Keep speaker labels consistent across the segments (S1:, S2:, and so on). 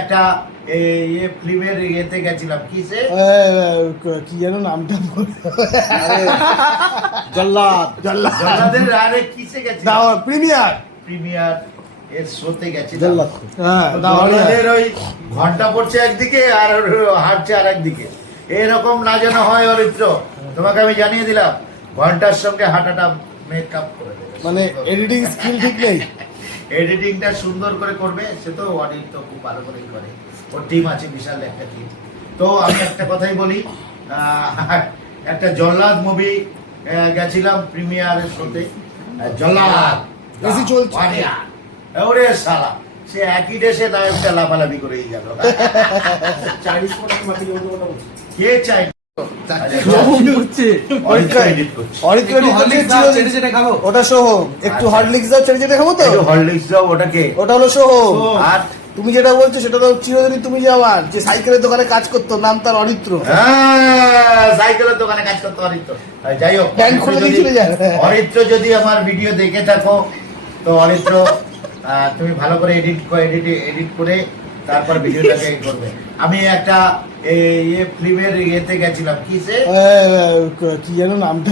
S1: একটা ফিল্মের ইয়েতে গেছিলাম। কিসে
S2: কি যেন নামটা
S3: জল্লাদ।
S1: জল্লাদের আরে কিসে গেছিলাম?
S2: প্রিমিয়ার।
S1: প্রিমিয়ার এর শোতে গেছিলাম। জল্লাদের ওই ঘণ্টা পড়ছে একদিকে আর হাঁটছে আর একদিকে এরকম না যেন হয় অরিত্র। তোমাকে আমি জানিয়ে দিলাম ঘণ্টার সঙ্গে হাঁটাটা মেকআপ করে দেবে।
S2: মানে এডিটিং স্কিল ঠিক নেই।
S1: এডিটিংটা সুন্দর করে করবে সে তো অডিট তো খুব ভালো করেই করে। ওর টিম আছে বিশাল একটা টিম তো আমি একটা কথাই বলি আহ, একটা জল্লাদ মুভি গেছিলাম প্রিমিয়ারের শোতে জল্লাদ
S2: বেশি চলছে।
S1: ওরে শালা সে একই দেশে নায়কটা লাফালাফি করেই গেল। কে চাই
S2: হলো তুমি যেটা বলছো সেটা তো চিরদিনই তুমি যে আমার যে সাইকেলের দোকানে কাজ করতো নাম তার অরিত্র
S1: সাইকেলের দোকানে কাজ করতে অরিত্র যাই হোক
S2: ব্যাংক খুলে দিয়ে।
S1: অরিত্র যদি আমার ভিডিও দেখে থাকো তো অরিত্র তুমি ভালো করে এডিট এডিট এডিট করে তারপর ভিডিওটাকে করবে আমি একটা ইয়ে ফিল্মের ইয়েতে গেছিলাম কিসে
S2: কি যেন নামটা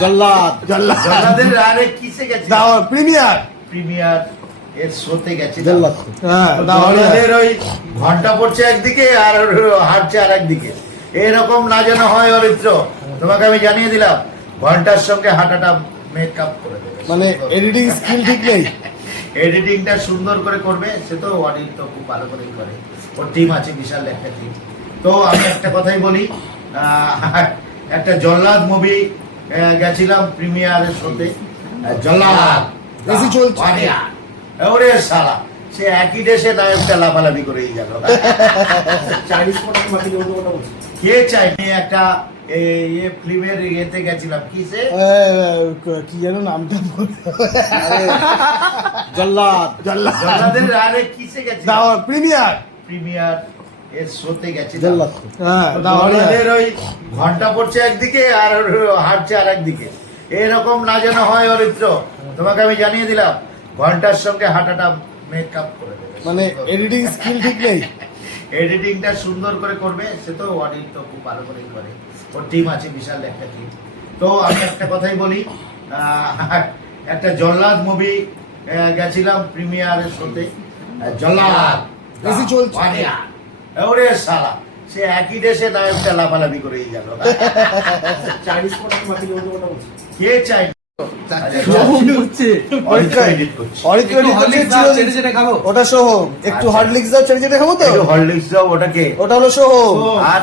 S3: জল্লাদ।
S1: জল্লাদের আরে কিসে গেছিলাম?
S2: প্রিমিয়ার।
S1: প্রিমিয়ার এর শোতে গেছিলাম।
S2: হ্যাঁ
S1: জল্লাদের ওই ঘণ্টা পড়ছে একদিকে আর হাঁটছে আর একদিকে। এরকম না যেন হয় অরিত্র। তোমাকে আমি জানিয়ে দিলাম ঘণ্টার সঙ্গে হাঁটাটা মেকআপ করে দেবে।
S2: মানে এডিটিং স্কিল ঠিক নেই।
S1: এডিটিংটা সুন্দর করে করবে সে তো অডিট তো খুব ভালো করেই করে। ওর টিম আছে বিশাল একটা টিম তো আমি একটা কথাই বলি একটা জল্লাদ মুভি গেছিলাম প্রিমিয়ারের শোতে জল্লাদ। ওরে শালা সে একই দেশে নায়কটা লাফালাফি করেই গেল।
S3: চাইনিজ
S1: কে চাই একটা ফিল্মের ইয়েতে গেছিলাম কিসে
S2: কি যেন নামটা
S3: জল্লাদ।
S1: জল্লাদের আরে কিসে গেছিলাম?
S2: প্রিমিয়ার।
S1: প্রিমিয়ার এর শোতে গেছিলাম।
S2: হ্যাঁ
S1: জল্লাদের ওই ঘণ্টা পড়ছে একদিকে আর হাঁটছে আর একদিকে। এরকম না যেন হয় অরিত্র তোমাকে আমি জানিয়ে দিলাম ঘণ্টার সঙ্গে হাঁটাটা মেকআপ করে দেবে।
S2: মানে এডিটিং স্কিল ঠিক নেই।
S1: এডিটিংটা সুন্দর করে করবে সে তো অডিট তো খুব ভালো করেই করে। ওর টিম আছে বিশাল একটা টিম তো আমি একটা কথাই বলি একটা জল্লাদ মুভি গেছিলাম প্রিমিয়ারের শোতে আহ, জল্লাদ
S2: বেশি চলছে।
S1: ওরে শালা সে একই দেশে নায়কটা লাফালাফি করেই গেল। কে চাই
S2: ওটা সহ একটু। হরলিক্স দাও চেটে চেটে খাব তো?
S1: হরলিক্স দাও ওটাকে।
S2: ওটা হলো সহ
S1: আর